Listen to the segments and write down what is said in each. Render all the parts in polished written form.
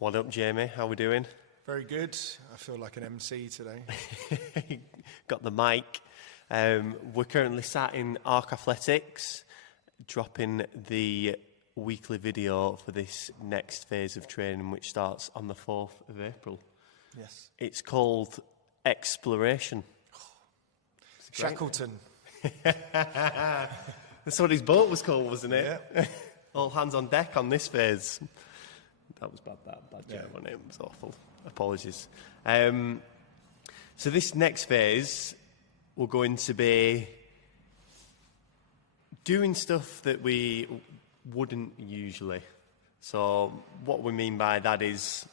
What up, Jamie? How we doing? Very good. I feel like an MC today. Got the mic. We're currently sat in Arc Athletics, dropping the weekly video for this next phase of training, which starts on the 4th of April. Yes. It's called Exploration. Shackleton. That's what his boat was called, wasn't it? Yeah. All hands on deck on this phase. That was bad joke on it. It was awful. Apologies. So this next phase, we're going to be doing stuff that we wouldn't usually. So what we mean by that is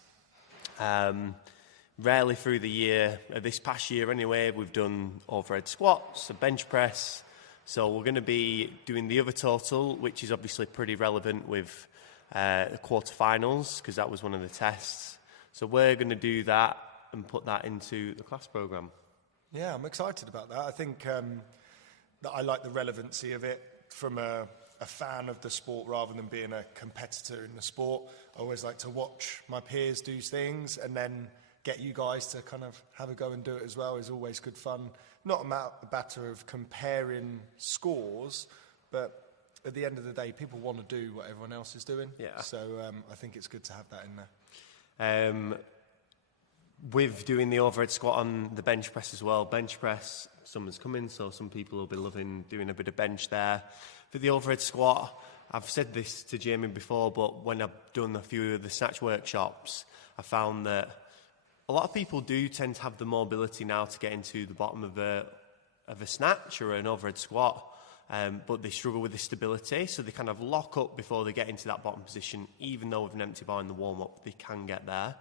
rarely through the year, this past year anyway, we've done overhead squats, a bench press. So we're going to be doing the other total, which is obviously pretty relevant with the quarterfinals, because that was one of the tests. So we're going to do that and put that into the class program. Yeah, I'm excited about that. I think that I like the relevancy of it from a fan of the sport rather than being a competitor in the sport. I always like to watch my peers do things and then get you guys to kind of have a go and do it as well is always good fun. Not a matter of comparing scores, but at the end of the day, people want to do what everyone else is doing. Yeah. So I think it's good to have that in there. With doing the overhead squat on the bench press as well, bench press, summer's coming, so some people will be loving doing a bit of bench there. For the overhead squat, I've said this to Jamie before, but when I've done a few of the snatch workshops, I found that a lot of people do tend to have the mobility now to get into the bottom of a snatch or an overhead squat, but they struggle with the stability, so they kind of lock up before they get into that bottom position. Even though with an empty bar in the warm-up, they can get there.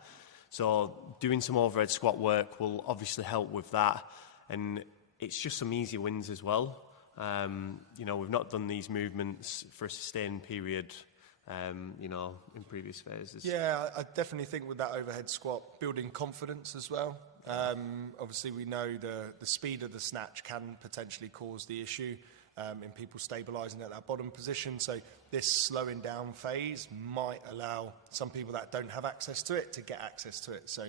So doing some overhead squat work will obviously help with that, and it's just some easy wins as well. We've not done these movements for a sustained period, in previous phases. Yeah, I definitely think with that overhead squat, building confidence as well. Obviously, we know the speed of the snatch can potentially cause the issue in people stabilising at that bottom position. So this slowing down phase might allow some people that don't have access to it to get access to it. So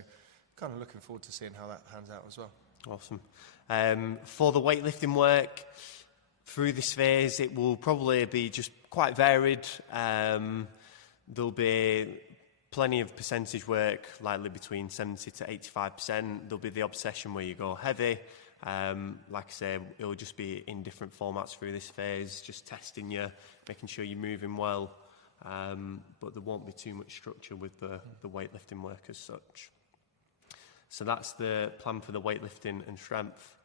kind of looking forward to seeing how that pans out as well. Awesome. For the weightlifting work, through this phase, it will probably be just quite varied. There'll be plenty of percentage work, likely between 70 to 85%. There'll be the obsession where you go heavy. Like I say, it'll just be in different formats through this phase, just testing you, making sure you're moving well. But there won't be too much structure with the weightlifting work as such. So that's the plan for the weightlifting and strength.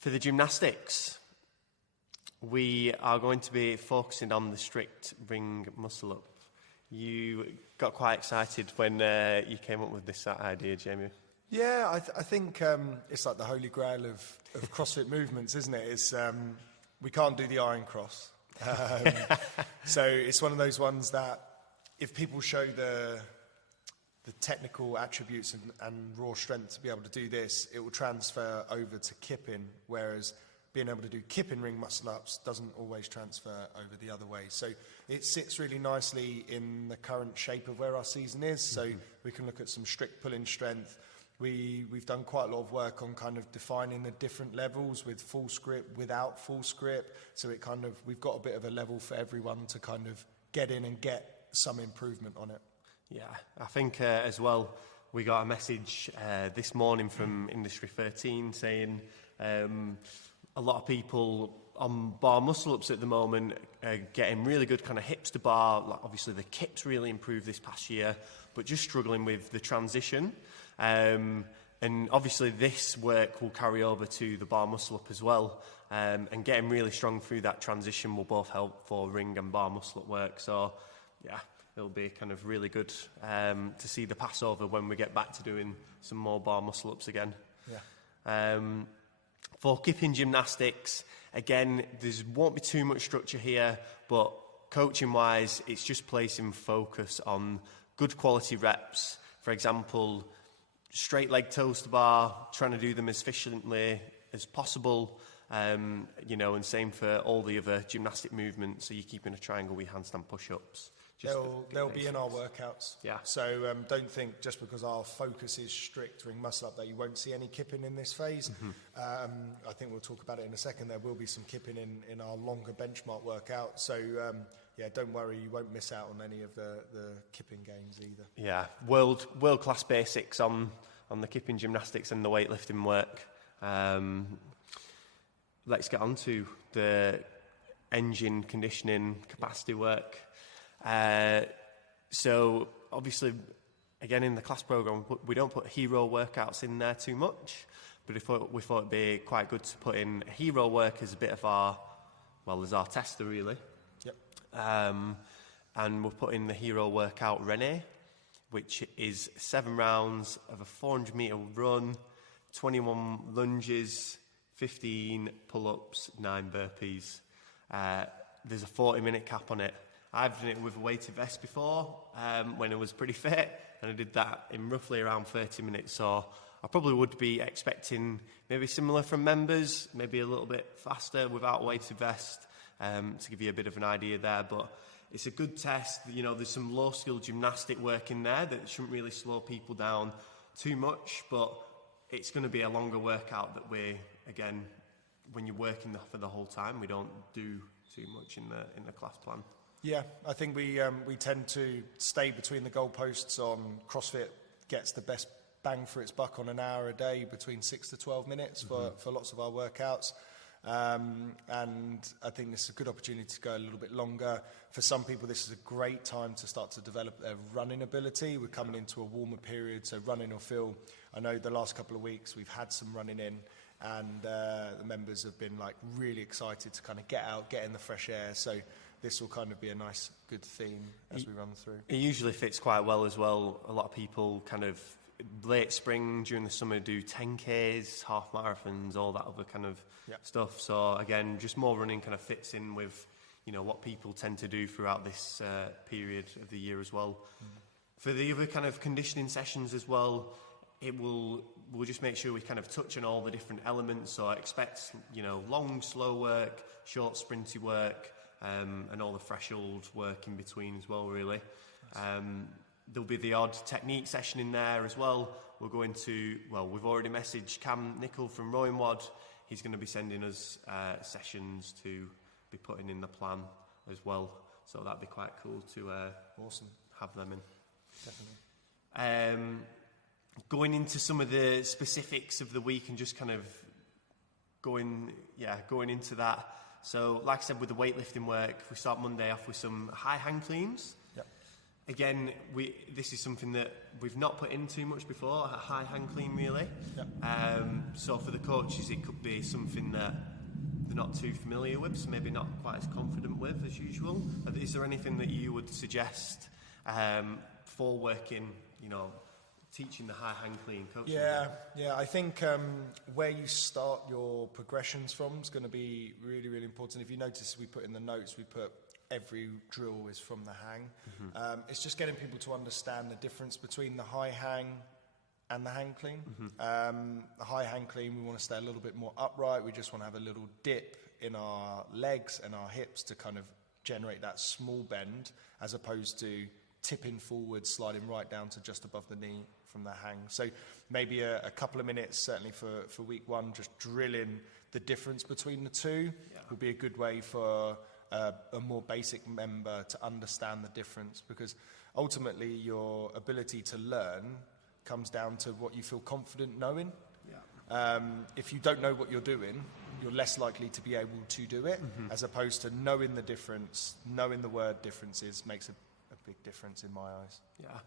For the gymnastics, we are going to be focusing on the strict ring muscle up. You got quite excited when you came up with this idea, Jamie. Yeah, I think it's like the holy grail of CrossFit movements, isn't it? It's we can't do the iron cross. So it's one of those ones that if people show the technical attributes and raw strength to be able to do this, it will transfer over to kipping, whereas being able to do kipping ring muscle-ups doesn't always transfer over the other way. So it sits really nicely in the current shape of where our season is. So we can look at some strict pulling strength. We've done quite a lot of work on kind of defining the different levels with full script, without full script. So it kind of, we've got a bit of a level for everyone to kind of get in and get some improvement on it. Yeah, I think as well, we got a message this morning from Industry 13 saying a lot of people on bar muscle-ups at the moment are getting really good kind of hips to bar. Like obviously the kips really improved this past year, but just struggling with the transition. And obviously this work will carry over to the bar muscle-up as well. And getting really strong through that transition will both help for ring and bar muscle-up work. So, yeah, it'll be kind of really good to see the passover when we get back to doing some more bar muscle-ups again. Yeah. For kipping gymnastics, again, there won't be too much structure here, but coaching-wise, it's just placing focus on good quality reps. For example, straight leg toes to bar, trying to do them as efficiently as possible, and same for all the other gymnastic movements. So you're keeping a triangle with handstand push-ups. They'll be in our workouts. Yeah. So don't think just because our focus is strict during muscle up that you won't see any kipping in this phase. I think we'll talk about it in a second. There will be some kipping in our longer benchmark workout. So don't worry, you won't miss out on any of the kipping gains either. Yeah, world class basics on the kipping gymnastics and the weightlifting work. Let's get on to the engine conditioning capacity work. So obviously, again, in the class program, we don't put hero workouts in there too much, but we thought it'd be quite good to put in hero work as a bit of as our tester really. Yep. And we'll put in the hero workout Rene, which is 7 rounds of a 400-meter run, 21 lunges, 15 pull-ups, 9 burpees. There's a 40-minute cap on it. I've done it with a weighted vest before when I was pretty fit, and I did that in roughly around 30 minutes. So I probably would be expecting maybe similar from members, maybe a little bit faster without a weighted vest, to give you a bit of an idea there. But it's a good test. You know, there's some low-skill gymnastic work in there that shouldn't really slow people down too much, but it's going to be a longer workout that again, when you're working for the whole time, we don't do too much in the class plan. Yeah, I think we tend to stay between the goalposts on CrossFit gets the best bang for its buck on an hour a day, between 6 to 12 minutes for lots of our workouts. And I think this is a good opportunity to go a little bit longer. For some people, this is a great time to start to develop their running ability. We're coming into a warmer period, so running will feel... I know the last couple of weeks we've had some running in, and the members have been like really excited to kind of get out, get in the fresh air. So this will kind of be a nice, good theme as we run through. It usually fits quite well as well. A lot of people kind of late spring, during the summer, do 10Ks, half marathons, all that other kind of stuff. So again, just more running kind of fits in with, you know, what people tend to do throughout this period of the year as well. For the other kind of conditioning sessions as well, we'll just make sure we kind of touch on all the different elements. So I expect, you know, long, slow work, short, sprinty work, and all the threshold work in between as well, really. There'll be the odd technique session in there as well. We'll go into, we've already messaged Cam Nicol from Rowing Wad. He's going to be sending us sessions to be putting in the plan as well. So that'd be quite cool to awesome have them in. Definitely. Going into some of the specifics of the week and just kind of going into that. So, like I said, with the weightlifting work, we start Monday off with some high hang cleans. Yep. Again, this is something that we've not put in too much before, a high hang clean really. Yep. So for the coaches, it could be something that they're not too familiar with, so maybe not quite as confident with as usual. Is there anything that you would suggest for working, you know, teaching the high hang clean coaching? Yeah. I think where you start your progressions from is going to be really, really important. If you notice, we put in the notes, we put every drill is from the hang. It's just getting people to understand the difference between the high hang and the hang clean. The high hang clean, we want to stay a little bit more upright. We just want to have a little dip in our legs and our hips to kind of generate that small bend, as opposed to tipping forward, sliding right down to just above the knee from the hang. So maybe a couple of minutes, certainly for week one, just drilling the difference between the two will be a good way for a more basic member to understand the difference, because ultimately your ability to learn comes down to what you feel confident knowing. If you don't know what you're doing, you're less likely to be able to do it, as opposed to knowing the difference, knowing the word differences makes a big difference in my eyes. Yeah,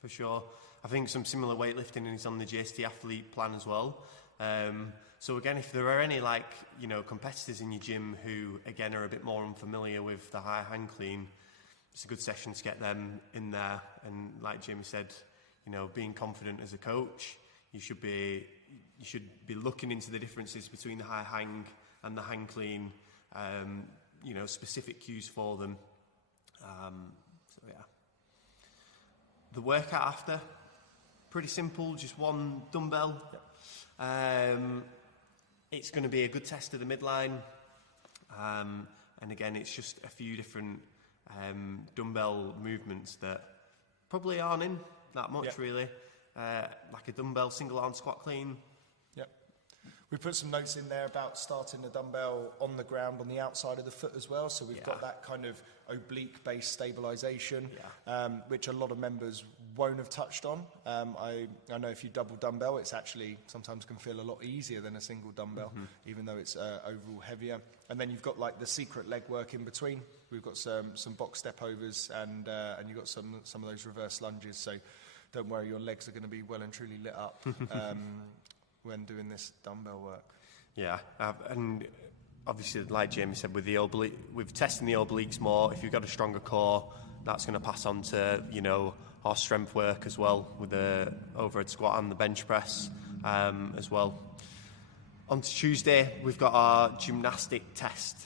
for sure. I think some similar weightlifting is on the JST athlete plan as well. So again, if there are any competitors in your gym who again are a bit more unfamiliar with the high hang clean, it's a good session to get them in there. And like Jamie said, you know, being confident as a coach, you should be looking into the differences between the high hang and the hang clean. Specific cues for them. The workout after, pretty simple, just one dumbbell. It's going to be a good test of the midline. And again, it's just a few different dumbbell movements that probably aren't in that much really. Like a dumbbell single arm squat clean. Yep. We put some notes in there about starting the dumbbell on the ground on the outside of the foot as well. So we've got that kind of oblique based stabilization, which a lot of members won't have touched on. I know if you double dumbbell, it's actually sometimes can feel a lot easier than a single dumbbell, even though it's overall heavier. And then you've got like the secret leg work in between. We've got some box step overs and you've got some of those reverse lunges. So don't worry, your legs are going to be well and truly lit up when doing this dumbbell work. Yeah, and obviously, like Jamie said, with the oblique, with testing the obliques more, if you've got a stronger core, that's going to pass on to, you know, our strength work as well, with the overhead squat and the bench press as well. On to Tuesday, we've got our gymnastic test.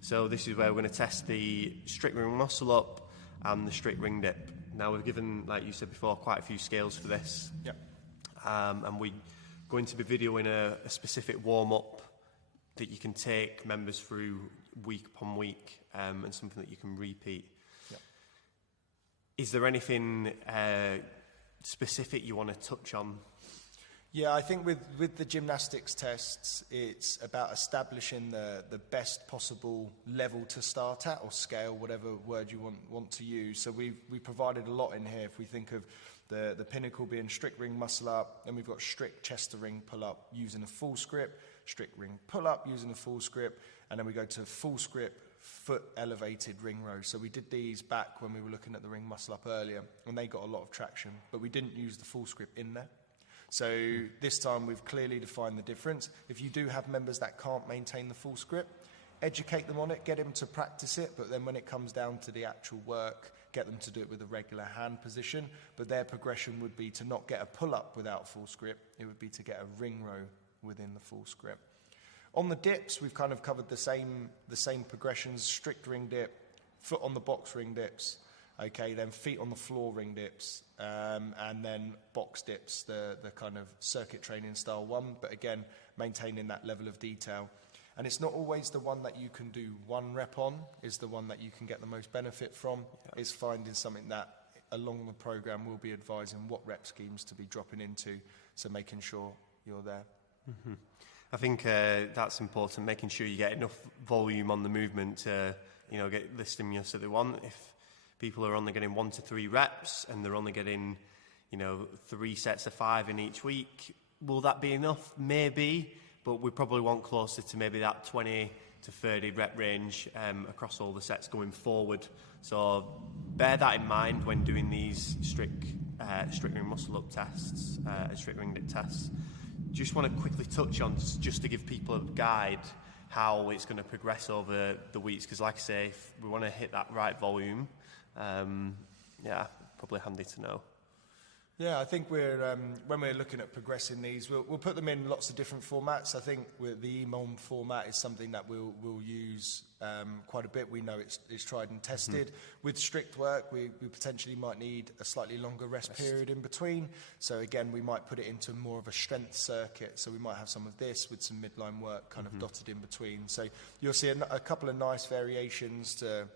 So this is where we're going to test the strict ring muscle up and the strict ring dip. Now, we've given, like you said before, quite a few scales for this. Yep. And we're going to be videoing a specific warm-up that you can take members through week upon week, and something that you can repeat. Yep. Is there anything specific you want to touch on? Yeah, I think with the gymnastics tests, it's about establishing the best possible level to start at, or scale, whatever word you want to use. So we provided a lot in here. If we think of the pinnacle being strict ring muscle up, then we've got strict chest to ring pull up using a full script, strict ring pull up using a full script, and then we go to full script foot elevated ring row. So we did these back when we were looking at the ring muscle up earlier, and they got a lot of traction, but we didn't use the full script in there. So this time we've clearly defined the difference. If you do have members that can't maintain the full script, educate them on it, get them to practice it, but then when it comes down to the actual work, get them to do it with a regular hand position. But their progression would be to not get a pull-up without full script, it would be to get a ring row within the full script. On the dips, we've kind of covered the same progressions: strict ring dip, foot on the box ring dips, okay, then feet on the floor ring dips, and then box dips, the kind of circuit training style one, but again, maintaining that level of detail. And it's not always the one that you can do one rep on is the one that you can get the most benefit from. Yeah. It's finding something that along the program we'll be advising what rep schemes to be dropping into, so making sure you're there. Mm-hmm. I think that's important, making sure you get enough volume on the movement to, you know, get the stimulus that they want. If people are only getting 1 to 3 reps and they're only getting, you know, 3 sets of 5 in each week, will that be enough? Maybe, but we probably want closer to maybe that 20 to 30 rep range across all the sets going forward. So bear that in mind when doing these strict ring muscle up tests, strict ring dip tests. Just want to quickly touch on, just to give people a guide, how it's going to progress over the weeks, because like I say, if we want to hit that right volume, probably handy to know. Yeah, I think when we're looking at progressing these, we'll put them in lots of different formats. I think the EMOM format is something that we'll use quite a bit. We know it's tried and tested. Mm-hmm. With strict work, we potentially might need a slightly longer rest period in between. So again, we might put it into more of a strength circuit. So we might have some of this with some midline work kind of dotted in between. So you'll see a couple of nice variations to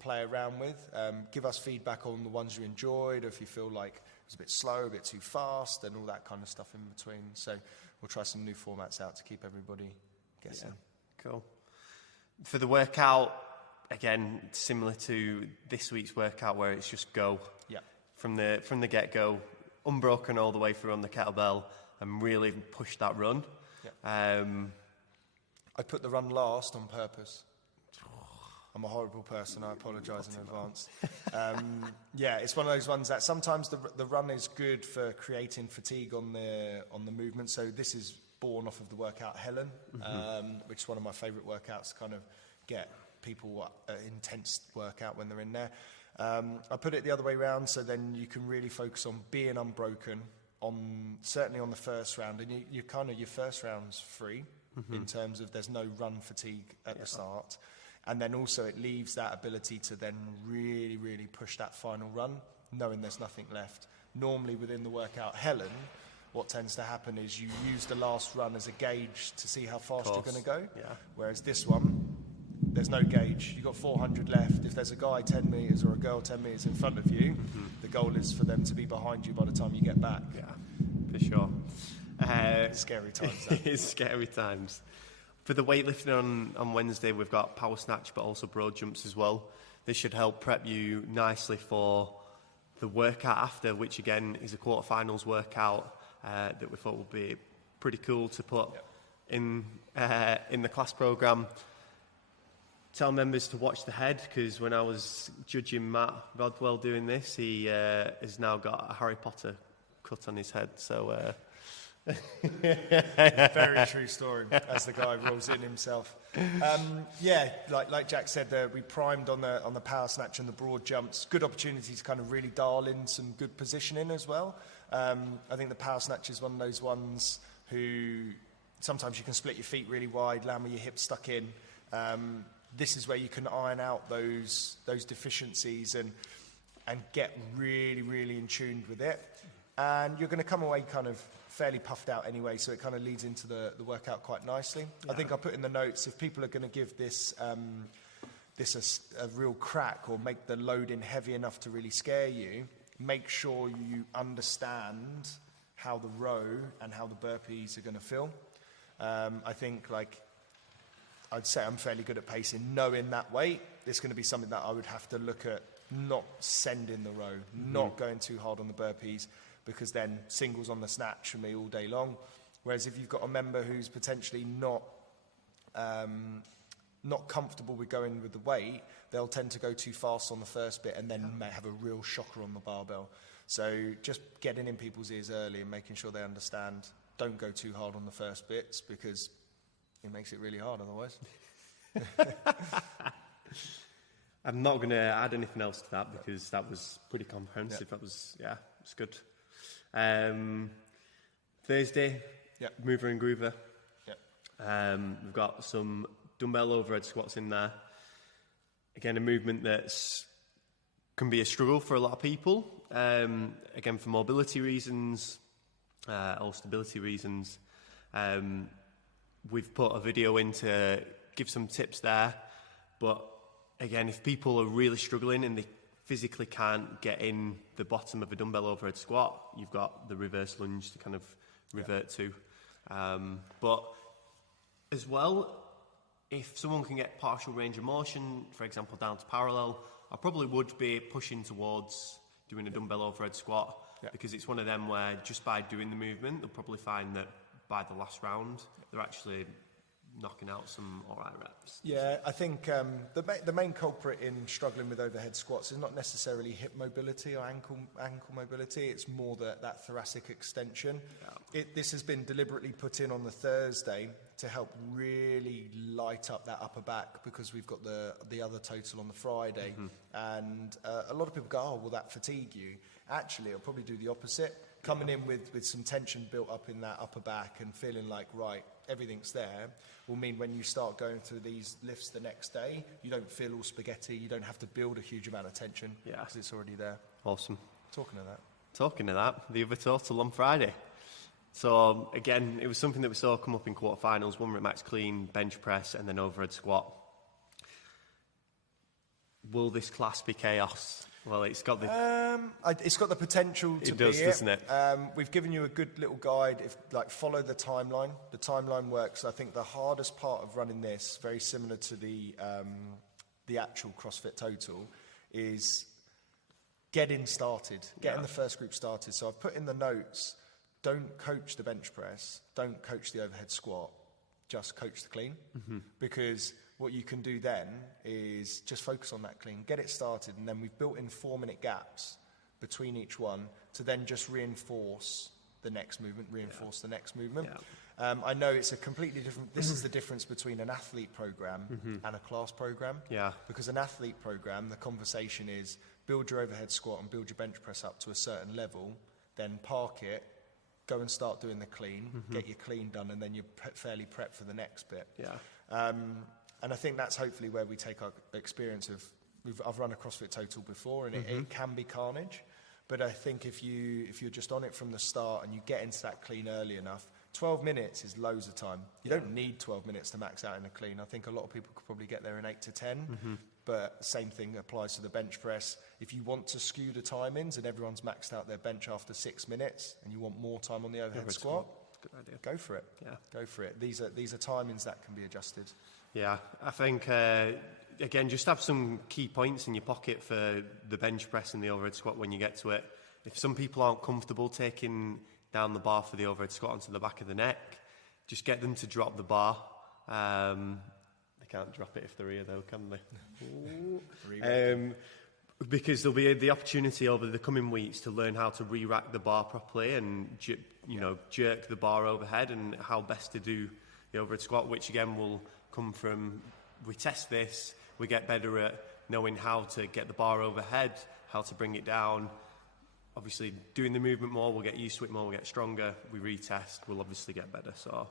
play around with. Give us feedback on the ones you enjoyed, or if you feel like it was a bit slow, a bit too fast, and all that kind of stuff in between. So we'll try some new formats out to keep everybody guessing. Yeah, cool. For the workout, again, similar to this week's workout where it's just go. Yeah. From the get-go, unbroken all the way through on the kettlebell, and really push that run. Yeah. I put the run last on purpose. I'm a horrible person, I apologise in advance. It's one of those ones that sometimes the run is good for creating fatigue on the movement. So this is born off of the workout Helen, which is one of my favourite workouts to kind of get people intense workout when they're in there. I put it the other way around, so then you can really focus on being unbroken, certainly on the first round. And you kind of, your first round's free in terms of there's no run fatigue at the start. And then also it leaves that ability to then really, really push that final run, knowing there's nothing left. Normally within the workout Helen, what tends to happen is you use the last run as a gauge to see how fast you're going to go. Yeah. Whereas this one, there's no gauge. You've got 400 left. If there's a guy 10 metres or a girl 10 metres in front of you, the goal is for them to be behind you by the time you get back. Yeah, for sure. Scary times, that. It is scary times. For the weightlifting on Wednesday, we've got power snatch, but also broad jumps as well. This should help prep you nicely for the workout after, which again is a quarterfinals workout that we thought would be pretty cool to put in the class program. Tell members to watch the head, because when I was judging Matt Rodwell doing this, he has now got a Harry Potter cut on his head. So very true story, as the guy rolls in himself. Like Jack said, we primed on the power snatch and the broad jumps. Good opportunity to kind of really dial in some good positioning as well. I think the power snatch is one of those ones who sometimes you can split your feet really wide, land with your hips stuck in. This is where you can iron out those deficiencies and get really, really in tune with it. And you're going to come away kind of fairly puffed out anyway, so it kind of leads into the workout quite nicely. Yeah. I think I put in the notes, if people are going to give this a real crack or make the loading heavy enough to really scare you, make sure you understand how the row and how the burpees are going to feel. I think, like, I'd say I'm fairly good at pacing. Knowing that weight, it's going to be something that I would have to look at not sending the row, not going too hard on the burpees, because then singles on the snatch for me all day long. Whereas if you've got a member who's potentially not comfortable with going with the weight, they'll tend to go too fast on the first bit and then may have a real shocker on the barbell. So just getting in people's ears early and making sure they understand, don't go too hard on the first bits, because it makes it really hard otherwise. I'm not going to add anything else to that, because that was pretty comprehensive. That was, it's good. Thursday, mover and groover. We've got some dumbbell overhead squats in there. Again, a movement that's can be a struggle for a lot of people. Again, for mobility reasons or stability reasons. We've put a video in to give some tips there, but again, if people are really struggling and they physically can't get in the bottom of a dumbbell overhead squat, you've got the reverse lunge to kind of revert to. But as well, if someone can get partial range of motion, for example, down to parallel, I probably would be pushing towards doing a dumbbell overhead squat, because it's one of them where just by doing the movement, they'll probably find that by the last round, they're actually knocking out some alright reps. Yeah, I think the main culprit in struggling with overhead squats is not necessarily hip mobility or ankle mobility. It's more that thoracic extension. This has been deliberately put in on the Thursday to help really light up that upper back, because we've got the other total on the Friday. And a lot of people go, oh, will that fatigue you? Actually, it'll probably do the opposite. Coming in with some tension built up in that upper back and feeling like, right, everything's there, will mean when you start going through these lifts the next day, you don't feel all spaghetti, you don't have to build a huge amount of tension, because it's already there. Awesome. Talking of that, the other total on Friday. So again, it was something that we saw come up in quarterfinals, 1 rep max clean, bench press, and then overhead squat. Will this class be chaos? Well, it's got the potential to be it. Doesn't it? We've given you a good little guide. Follow the timeline. The timeline works. I think the hardest part of running this, very similar to the actual CrossFit Total, is getting started, getting the first group started. So I've put in the notes, don't coach the bench press, don't coach the overhead squat, just coach the clean. Because what you can do then is just focus on that clean, get it started, and then we've built in 4-minute gaps between each one to then just reinforce the next movement, the next movement. I know it's a completely different, this is the difference between an athlete program and a class program. Because an athlete program, the conversation is build your overhead squat and build your bench press up to a certain level, then park it, go and start doing the clean, get your clean done, and then you're fairly prepped for the next bit. And I think that's hopefully where we take our experience of, I've run a CrossFit Total before, and it can be carnage. But I think if you're just on it from the start and you get into that clean early enough, 12 minutes is loads of time. You don't need 12 minutes to max out in a clean. I think a lot of people could probably get there in 8 to 10, but same thing applies to the bench press. If you want to skew the timings and everyone's maxed out their bench after 6 minutes and you want more time on the overhead squat, good idea. Go for it. Yeah. Go for it. These are timings that can be adjusted. Yeah, I think, again, just have some key points in your pocket for the bench press and the overhead squat when you get to it. If some people aren't comfortable taking down the bar for the overhead squat onto the back of the neck, just get them to drop the bar. They can't drop it if they're here, though, can they? Because there'll be the opportunity over the coming weeks to learn how to re-rack the bar properly and jerk the bar overhead, and how best to do the overhead squat, which again will come from, we test this, we get better at knowing how to get the bar overhead, how to bring it down. Obviously, doing the movement more, we'll get used to it more, we'll get stronger. We retest, we'll obviously get better. So,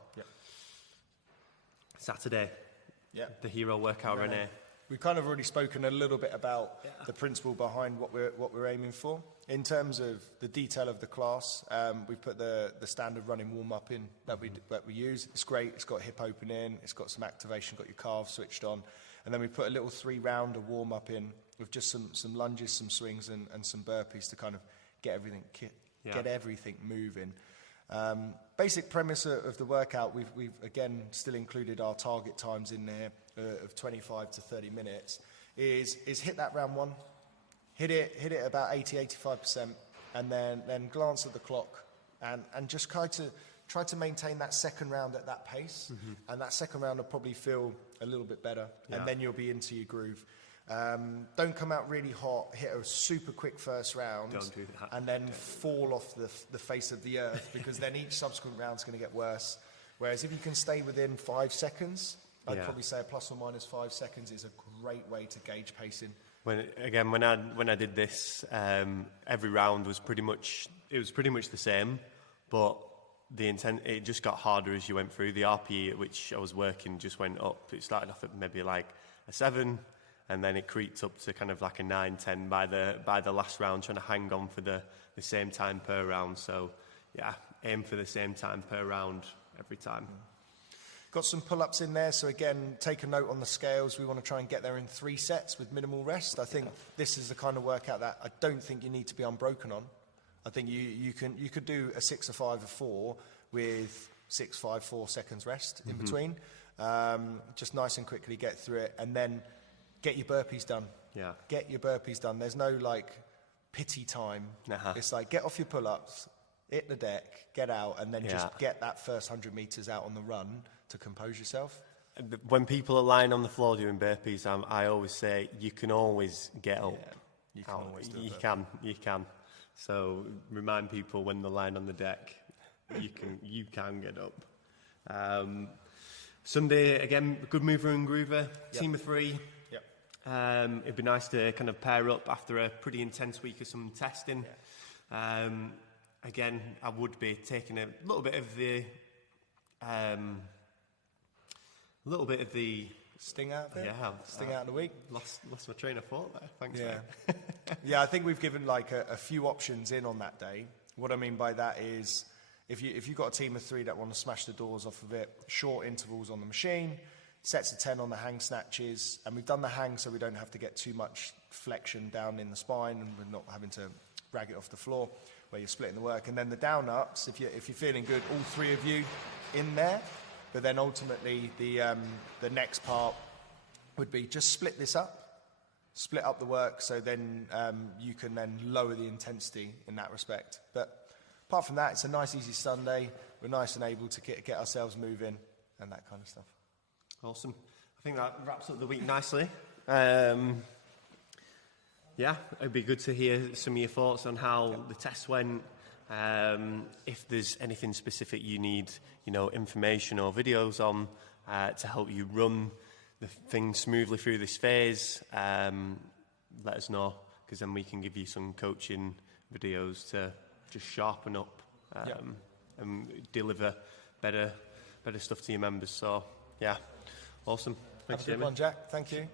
Saturday, the hero workout, Renee. We've kind of already spoken a little bit about the principle behind what we're aiming for. In terms of the detail of the class, we've put the standard running warm-up in that we use. It's great. It's got hip opening. It's got some activation, got your calves switched on. And then we put a little 3-rounder warm-up in with just some lunges, some swings, and some burpees to kind of get everything moving. Basic premise of the workout, we've again still included our target times in there of 25 to 30 minutes, is hit that round one, hit it about 80-85%, and then glance at the clock and just try to maintain that second round at that pace, and that second round will probably feel a little bit better, and then you'll be into your groove. Don't come out really hot, hit a super quick first round, Don't do that. and then fall off the face of the earth, because then each subsequent round's going to get worse. Whereas if you can stay within 5 seconds, I'd probably say a plus or minus 5 seconds is a great way to gauge pacing. When I did this, every round was pretty much the same, but it just got harder as you went through. The RPE at which I was working just went up. It started off at maybe like a 7. And then it creeped up to kind of like a 9, 10 by the last round, trying to hang on for the same time per round. So, aim for the same time per round every time. Got some pull-ups in there. So again, take a note on the scales. We want to try and get there in 3 sets with minimal rest. I think this is the kind of workout that I don't think you need to be unbroken on. I think you could do a 6, a 5, a 4 with 6, 5, 4 seconds rest in between. Just nice and quickly get through it, and then get your burpees done. Get your burpees done. There's no like pity time. It's like get off your pull-ups, hit the deck, get out, and then just get that first 100 meters out on the run to compose yourself. When people are lying on the floor doing burpees, I always say you can always get up. You can always do it. You can. So remind people when they're lying on the deck, you can get up. Sunday again, good mover and groover, team of 3. It'd be nice to kind of pair up after a pretty intense week of some testing. Again, I would be taking a little bit of the sting out of it. Sting out of the week. Lost my train of thought there. Thanks. Yeah, I think we've given like a few options in on that day. What I mean by that is, if you've got a team of 3 that want to smash the doors off of it, short intervals on the machine, sets of 10 on the hang snatches, and we've done the hang so we don't have to get too much flexion down in the spine, and we're not having to drag it off the floor where you're splitting the work. And then the down ups, if you're feeling good, all 3 of you in there. But then ultimately the next part would be just split up the work, so then you can then lower the intensity in that respect. But apart from that, it's a nice easy Sunday. We're nice and able to get ourselves moving and that kind of stuff. Awesome. I think that wraps up the week nicely. It'd be good to hear some of your thoughts on how the test went. If there's anything specific you need, information or videos on to help you run the thing smoothly through this phase, let us know, because then we can give you some coaching videos to just sharpen up and deliver better stuff to your members. So, awesome. Thanks, Have a good Jamie. one, Jack. Thank you.